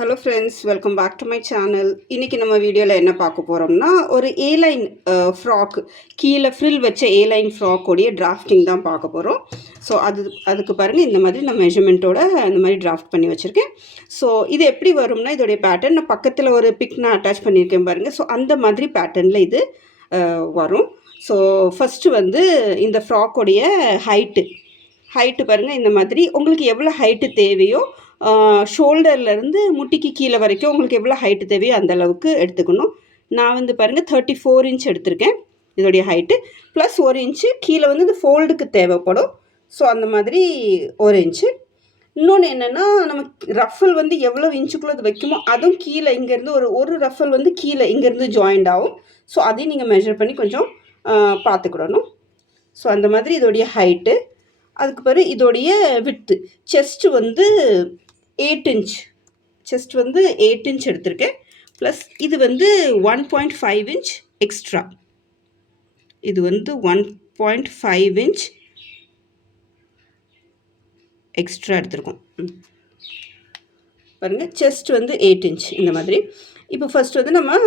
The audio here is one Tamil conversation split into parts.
Hello friends, welcome back to my channel. இன்றைக்கி நம்ம வீடியோவில் என்ன பார்க்க போகிறோம்னா, ஒரு ஏலைன் ஃப்ராக், கீழே ஃப்ரில் வச்ச ஏலைன் ஃப்ராக்கோடைய டிராஃப்டிங் தான் பார்க்க போகிறோம். ஸோ அதுக்கு பாருங்கள், இந்த மாதிரி நான் மெஷர்மெண்ட்டோட இந்த மாதிரி டிராஃப்ட் பண்ணி வச்சுருக்கேன். ஸோ இது எப்படி வரும்னா, இதோடைய பேட்டர்ன் நான் பக்கத்தில் ஒரு பிக் நான் அட்டாச் பண்ணியிருக்கேன் பாருங்கள். ஸோ அந்த மாதிரி பேட்டர்னில் இது வரும். ஸோ ஃபஸ்ட்டு வந்து இந்த ஃப்ராக்கோடைய ஹைட்டு பாருங்கள். இந்த மாதிரி உங்களுக்கு எவ்வளோ ஹைட்டு தேவையோ, ஷோல்டர்லேருந்து முட்டிக்கு கீழே வரைக்கும் உங்களுக்கு எவ்வளோ ஹைட்டு தேவையோ அந்தளவுக்கு எடுத்துக்கணும். நான் வந்து பாருங்கள் 34 இன்ச் எடுத்திருக்கேன் இதோடைய ஹைட்டு. ப்ளஸ் 1 இன்ச்சு கீழே வந்து இந்த ஃபோல்டுக்கு தேவைப்படும். ஸோ அந்த மாதிரி 1 இன்ச்சு. இன்னொன்று என்னென்னா, நமக்கு ரஃபல் வந்து எவ்வளோ இன்ச்சுக்குள்ளே அது வைக்குமோ அதுவும் கீழே இங்கேருந்து ஒரு ரஃபல் வந்து கீழே இங்கேருந்து ஜாயிண்ட் ஆகும். ஸோ அதையும் நீங்கள் மெஷர் பண்ணி கொஞ்சம் பார்த்துக்கிடணும். ஸோ அந்த மாதிரி இதோடைய ஹைட்டு. அதுக்கு பிறகு இதோடைய விட்த்து, செஸ்ட்டு வந்து 8 இன்ச், செஸ்ட் வந்து 8 இன்ச் எடுத்திருக்கேன். ப்ளஸ் இது வந்து 1.5 இன்ச் எக்ஸ்ட்ரா. இது வந்து 1.5 இன்ச் எக்ஸ்ட்ரா எடுத்திருக்கோம். பாருங்கள், செஸ்ட் வந்து 8 இன்ச் இந்த மாதிரி. இப்போ ஃபஸ்ட் வந்து நம்ம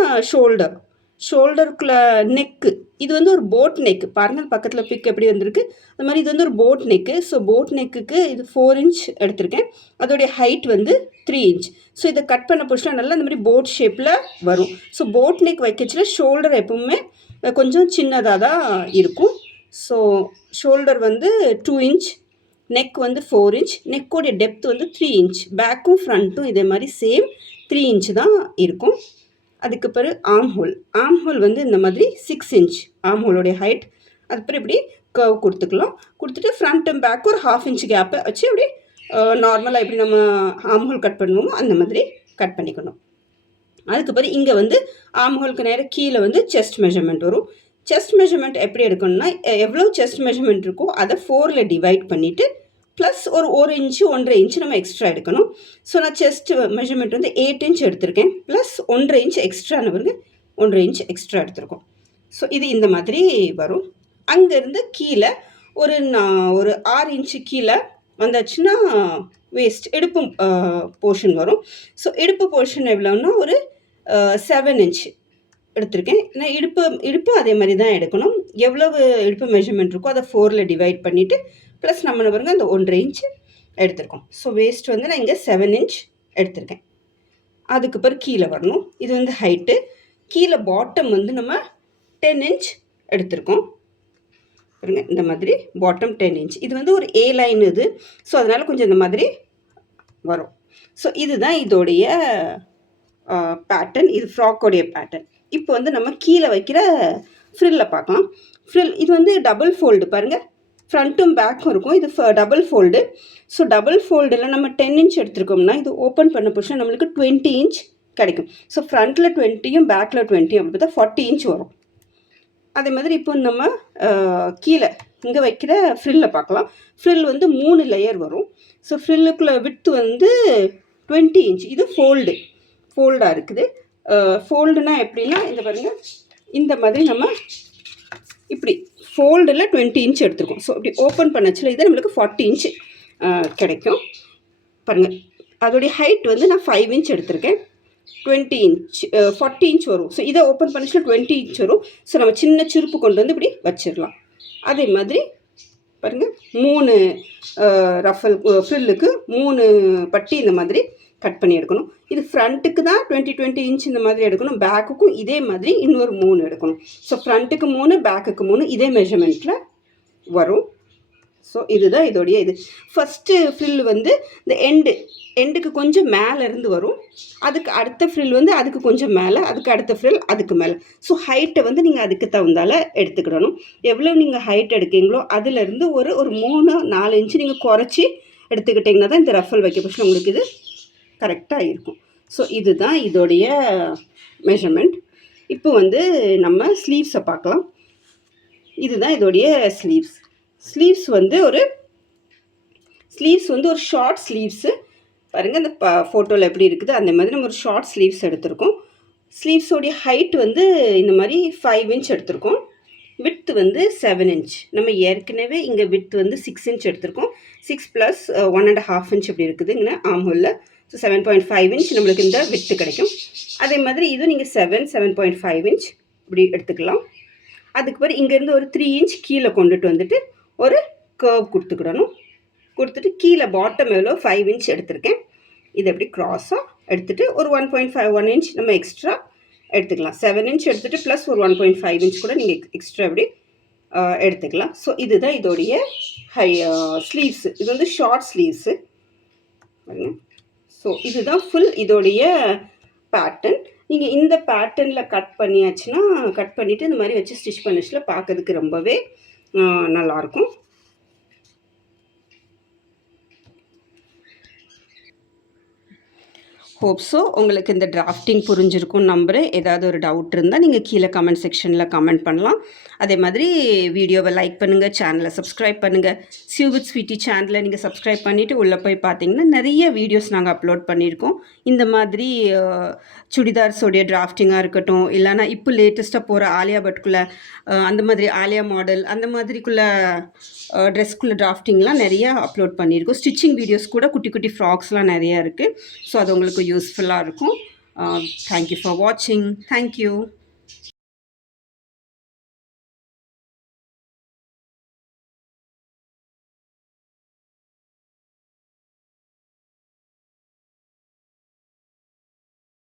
ஷோல்டருக்குள்ள நெக்கு, இது வந்து ஒரு போட் நெக்கு. பாருங்கள் பக்கத்தில் பிக் எப்படி வந்திருக்கு, அது மாதிரி இது வந்து ஒரு போட் நெக்கு. ஸோ போட் நெக்குக்கு இது 4 இன்ச் எடுத்திருக்கேன். அதோடைய ஹைட் வந்து 3 இன்ச். ஸோ இதை கட் பண்ண போச்சுன்னா நல்லா இந்த மாதிரி போட் ஷேப்பில் வரும். ஸோ போட் நெக் வைக்கச்சில் ஷோல்டர் எப்பவுமே கொஞ்சம் சின்னதாக தான் இருக்கும். ஸோ ஷோல்டர் வந்து 2 இன்ச், நெக் வந்து 4 இன்ச், நெக்கோடைய டெப்த் வந்து 3 இன்ச். பேக்கும் ஃப்ரண்ட்டும் இதே மாதிரி சேம் 3 இன்ச் தான் இருக்கும். அதுக்கு பிறகு ஆம் ஹோல் வந்து இந்த மாதிரி 6 இன்ச் ஆம் ஹோலோடைய ஹைட். அதுக்கப்புறம் இப்படி கர்வ் கொடுத்துக்கலாம். கொடுத்துட்டு ஃப்ரண்ட் அண்ட் பேக் ஒரு 1/2 இன்ச் கேப்பை வச்சு அப்படி நார்மலாக எப்படி நம்ம ஆம் ஹோல் கட் பண்ணுவோமோ அந்த மாதிரி கட் பண்ணிக்கணும். அதுக்கு பிறகு இங்கே வந்து ஆம் ஹோலுக்கு நேரம் கீழே வந்து செஸ்ட் மெஷர்மெண்ட் வரும். செஸ்ட் மெஷர்மெண்ட் எப்படி எடுக்கணும்னா, எவ்வளோ செஸ்ட் மெஷர்மெண்ட் இருக்கோ அதை 4ல் டிவைட் பண்ணிவிட்டு ப்ளஸ் ஒரு இன்ச்சு 1.5 இன்ச்சு நம்ம எக்ஸ்ட்ரா எடுக்கணும். ஸோ நான் செஸ்ட் மெஷர்மெண்ட் வந்து 8 இன்ச் எடுத்திருக்கேன். ப்ளஸ் 1.5 இன்ச் எக்ஸ்ட்ரான்னு வருங்க, 1.5 இன்ச் எக்ஸ்ட்ரா எடுத்திருக்கோம். ஸோ இது இந்த மாதிரி வரும். அங்கேருந்து கீழே ஒரு 6 இன்ச்சு கீழே வந்தாச்சுன்னா வேஸ்ட் இடுப்பு போர்ஷன் வரும். ஸோ இடுப்பு போர்ஷன் எவ்வளோன்னா ஒரு 7 இன்ச் எடுத்திருக்கேன். நான் இடுப்பு அதே மாதிரி தான் எடுக்கணும். எவ்வளவு இடுப்பு மெஷர்மெண்ட் இருக்கோ அதை 4ல் டிவைட் பண்ணிவிட்டு ப்ளஸ் நம்ம பாருங்கள் அந்த 1.5 இன்ச் எடுத்திருக்கோம். ஸோ வேஸ்ட் வந்து நான் இங்கே 7 இன்ச் எடுத்திருக்கேன். அதுக்கு பிறகு கீழே வரணும். இது வந்து ஹைட்டு. கீழே பாட்டம் வந்து நம்ம 10 இன்ச் எடுத்திருக்கோம். பாருங்கள் இந்த மாதிரி பாட்டம் 10 இன்ச். இது வந்து ஒரு ஏ லைன் இது. ஸோ அதனால் கொஞ்சம் இந்த மாதிரி வரும். ஸோ இதுதான் இதோடைய பேட்டர்ன். இது ஃப்ராக்கோடைய பேட்டர்ன். இப்போ வந்து நம்ம கீழே வைக்கிற ஃப்ரில்லை பார்க்கலாம். ஃப்ரில் இது வந்து டபுள் ஃபோல்டு பாருங்கள், ஃப்ரண்ட்டும் பேக்கும் இருக்கும். இது டபுள் ஃபோல்டு. ஸோ டபுள் ஃபோல்டில் நம்ம 10 இன்ச் எடுத்துருக்கோம்னா இது ஓப்பன் பண்ண போச்சுன்னா நம்மளுக்கு 20 இன்ச் கிடைக்கும். ஸோ ஃப்ரண்ட்டில் 20யும் பேக்கில் 20 அப்படி பார்த்தா 40 இன்ச் வரும். அதே மாதிரி இப்போ நம்ம கீழே இங்கே வைக்கிற ஃப்ரில்லை பார்க்கலாம். ஃப்ரில் வந்து 3 லேயர் வரும். ஸோ ஃப்ரில்லுக்குள்ள விட்த் வந்து 20 இன்ச். இது ஃபோல்டாக இருக்குது. ஃபோல்டுனா எப்படின்னா இந்த பாருங்கள், இந்த மாதிரி நம்ம இப்படி ஃபோல்டில் 20 இன்ச் எடுத்துருக்கோம். ஸோ இப்படி ஓப்பன் பண்ணச்சில் இது நம்மளுக்கு 40 இன்ச் கிடைக்கும். பாருங்கள் அதோடைய ஹைட் வந்து நான் 5 இன்ச் எடுத்திருக்கேன். 20 இன்ச் 40 இன்ச் வரும். ஸோ இதை ஓப்பன் பண்ணிச்சில் 20 இன்ச் வரும். ஸோ நம்ம சின்ன சிறுப்பு கொண்டு வந்து இப்படி வச்சிடலாம். அதே மாதிரி பாருங்கள் 3 ரஃபல் ஃப்ரில்லுக்கு 3 பட்டி இந்த மாதிரி கட் பண்ணி எடுக்கணும். இது ஃப்ரண்ட்டுக்கு தான் 20 இன்ச் இந்த மாதிரி எடுக்கணும். பேக்குக்கும் இதே மாதிரி இன்னொரு 3 எடுக்கணும். ஸோ ஃப்ரண்ட்டுக்கு 3, பேக்குக்கு 3 இதே மெஷர்மெண்ட்டில் வரும். ஸோ இதுதான் இதோடைய இது. ஃபஸ்ட்டு ஃப்ரில் வந்து இந்த எண்டுக்கு கொஞ்சம் மேலேருந்து வரும். அதுக்கு அடுத்த ஃப்ரில் வந்து அதுக்கு கொஞ்சம் மேலே, அதுக்கு அடுத்த ஃப்ரில் அதுக்கு மேலே. ஸோ ஹைட்டை வந்து நீங்கள் அதுக்கு தகுந்தால எடுத்துக்கிடணும். எவ்வளோ நீங்கள் ஹைட் எடுக்கீங்களோ அதிலேருந்து ஒரு 3-4 இன்ச்சு நீங்கள் குறைச்சி எடுத்துக்கிட்டிங்கன்னா தான் இந்த ரஃபல் வைக்க போச்சு உங்களுக்கு இது கரெக்டாக இருக்கும். ஸோ இதுதான் இதோடைய மெஷர்மெண்ட். இப்போ வந்து நம்ம ஸ்லீவ்ஸை பார்க்கலாம். இதுதான் இதோடைய ஸ்லீவ்ஸ் வந்து ஒரு ஷார்ட் ஸ்லீவ்ஸு. பாருங்கள் அந்த ஃபோட்டோவில் எப்படி இருக்குது அந்த மாதிரி நம்ம ஒரு ஷார்ட் ஸ்லீவ்ஸ் எடுத்திருக்கோம். ஸ்லீவ்ஸோடைய ஹைட் வந்து இந்த மாதிரி 5 இன்ச் எடுத்திருக்கோம். விட்த் வந்து 7 இன்ச். நம்ம ஏற்கனவே இங்கே விட்த் வந்து 6 இன்ச் எடுத்திருக்கோம். 6 + 1.5 இன்ச் இப்படி இருக்குதுங்கன்னா ஆம்ஹோலில். ஸோ 7.5 இன்ச் நம்மளுக்கு இந்த விட்த் கிடைக்கும். அதே மாதிரி இதுவும் நீங்கள் 7.5 இன்ச் இப்படி எடுத்துக்கலாம். அதுக்கு பிறகு இங்கேருந்து ஒரு 3 இன்ச் கீழே கொண்டுட்டு வந்துட்டு ஒரு கர்வ் கொடுத்துக்கிடணும். கொடுத்துட்டு கீழே பாட்டம் எவ்வளோ 5 இன்ச் எடுத்திருக்கேன். இது எப்படி க்ராஸாக எடுத்துகிட்டு ஒரு 1 இன்ச் நம்ம எக்ஸ்ட்ரா எடுத்துக்கலாம். 7 இன்ச் எடுத்துகிட்டு ப்ளஸ் ஒரு 1.5 இன்ச் கூட நீங்கள் எக்ஸ்ட்ரா எப்படி எடுத்துக்கலாம். ஸோ இதுதான் இதோடைய ஸ்லீவ்ஸு. இது வந்து ஷார்ட் ஸ்லீவ்ஸு. ஸோ இதுதான் ஃபுல் இதோடைய பேட்டர்ன். நீங்கள் இந்த பேட்டர்னில் கட் பண்ணியாச்சுன்னா கட் பண்ணிவிட்டு இந்த மாதிரி வச்சு ஸ்டிச் பண்ணிச்சுல பார்க்கறதுக்கு ரொம்பவே நல்லாயிருக்கும். ஹோப் ஸோ உங்களுக்கு இந்த டிராஃப்டிங் புரிஞ்சிருக்கும்னு நம்புகிறேன். ஏதாவது ஒரு டவுட் இருந்தால் நீங்கள் கீழே கமெண்ட் செக்ஷனில் கமெண்ட் பண்ணலாம். அதே மாதிரி வீடியோவை லைக் பண்ணுங்கள், சேனலை சப்ஸ்கிரைப் பண்ணுங்கள். சியூ வித் ஸ்வீட்டி சேனலை நீங்கள் சப்ஸ்கிரைப் பண்ணிவிட்டு உள்ளே போய் பார்த்தீங்கன்னா நிறைய வீடியோஸ் நாங்கள் அப்லோட் பண்ணியிருக்கோம். இந்த மாதிரி சுடிதார்ஸோடைய டிராஃப்டிங்காக இருக்கட்டும், இல்லைனா இப்போ லேட்டஸ்ட்டாக போகிற ஆலியா பட்குள்ளே அந்த மாதிரி ஆலியா மாடல் அந்த மாதிரிக்குள்ளே ட்ரெஸ்க்குள்ளே டிராஃப்டிங்லாம் நிறையா அப்லோட் பண்ணியிருக்கோம். ஸ்டிச்சிங் வீடியோஸ் கூட குட்டி குட்டி ஃப்ராக்ஸ்லாம் நிறையா இருக்குது. ஸோ அது உங்களுக்கு யூஸ்ஃபுல்லாக இருக்கும். தேங்க்யூ ஃபார் வாட்சிங். தேங்க்யூ.